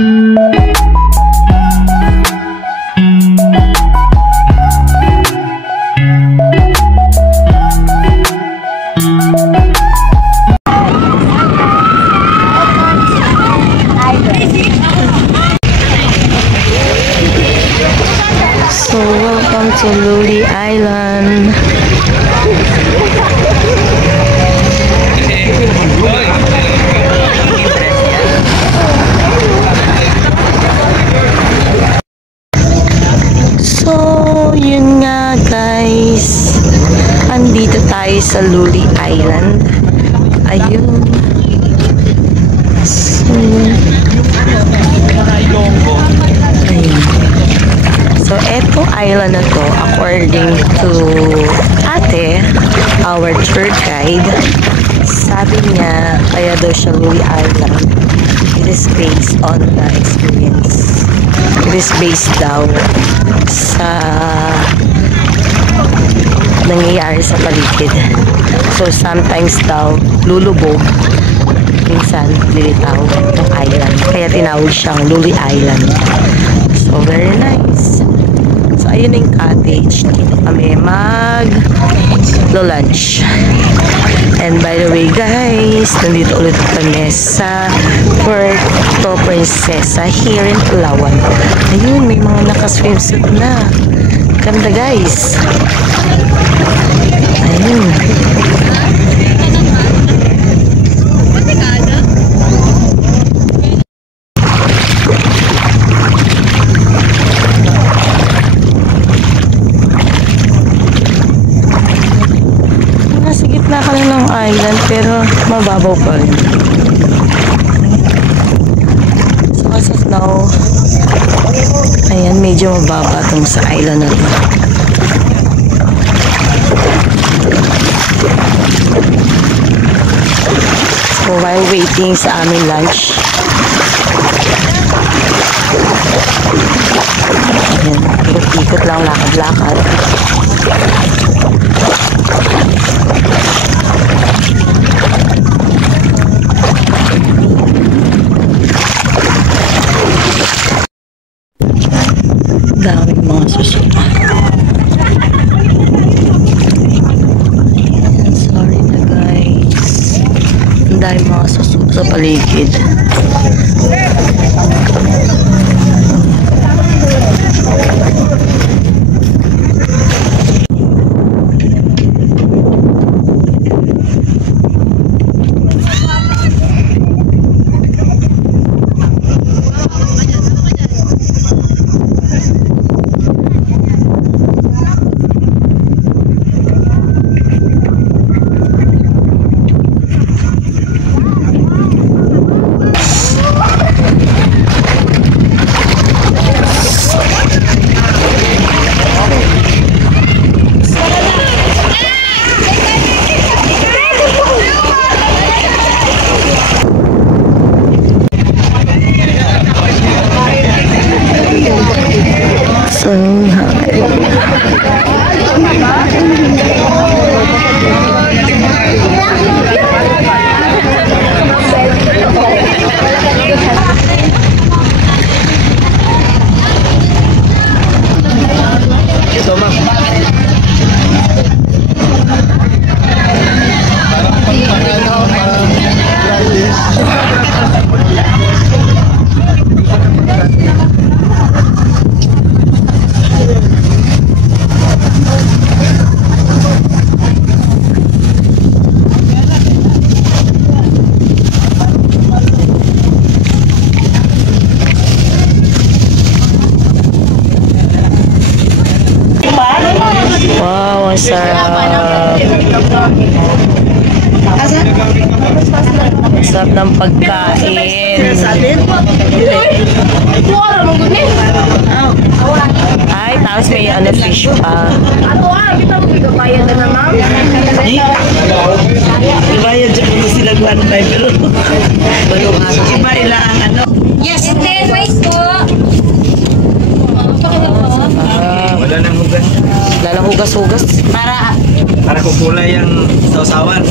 So, welcome to Luli Island. So, yun nga guys. Andito tayo sa Luli Island. Ayun. So, ayun. So, etong island na to, according to ate, our tour guide, sabi niya, kaya daw siya Luli Island. It is based on the experience. It is based daw sa nangyayari sa paligid. So, sometimes daw, lulubog, minsan, lilitaw ng island. Kaya tinawag siyang Luli Island. So, very nice. So, ayun yung cottage. Dito kami mag-lunch. And by the way, guys, nandito ulit kami sa Puerto Princesa here in Palawan. Ayun, may mga naka-swimsuit na. Ganda, guys. Ayun. Nasa gitna kami ng island pero mababaw pa rin. So as of now, ayan, medyo mababa itong sa island na ito. So while waiting sa aming lunch, ayan, ikot-ikot lang, lakad-lakad. Daming mga suso. Ayan, sorry na guys. Ang daming mga suso sa paligid. Wow, ang sarap. Ang sarap ng pagkain. Ay, tapos may ano, fish pa. Ibayad dyan kung sila 1.5 pero iba ilang ano. Yes, and then rice po. Wala nang hugas. Lalang hugas-hugas. Para Para kukulay ang sausawan.